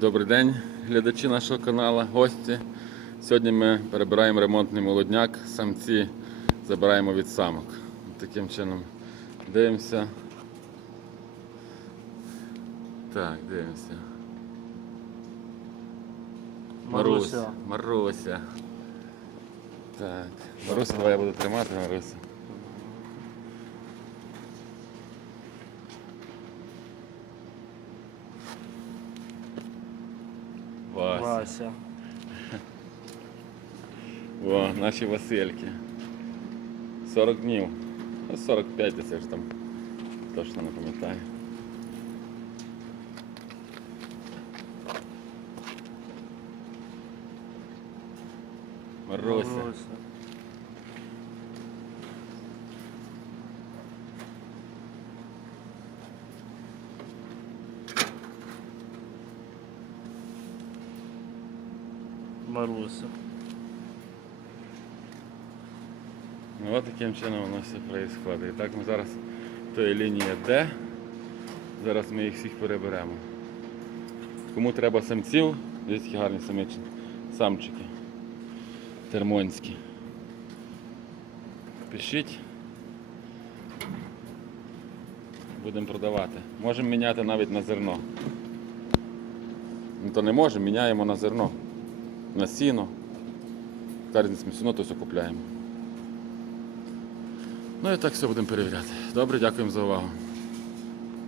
Добрий день, глядачі нашого каналу, гості. Сьогодні ми перебираємо ремонтний молодняк, самці забираємо від самок. Таким чином дивимося. Так, дивимося. Маруся. Маруся. Так. Маруся, давай я буду тримати, Маруся. Вася. Вася. О, наші Васильки. 40 днів. Ну, 45 десь я ж там точно не пам'ятаю. Маруся. Маруся. Маруся. Ну от таким чином воно все відбувається. І так ми зараз тої лінії Д. Зараз ми їх всіх переберемо. Кому треба самців, дивіться гарні самичні самчики. Термонські. Пишіть. Будемо продавати. Можемо міняти навіть на зерно. Ну то не можемо, міняємо на зерно. На сіно. Зараз ми сіно то все купляємо. Ну і так все будемо перевіряти. Добре, дякуємо за увагу.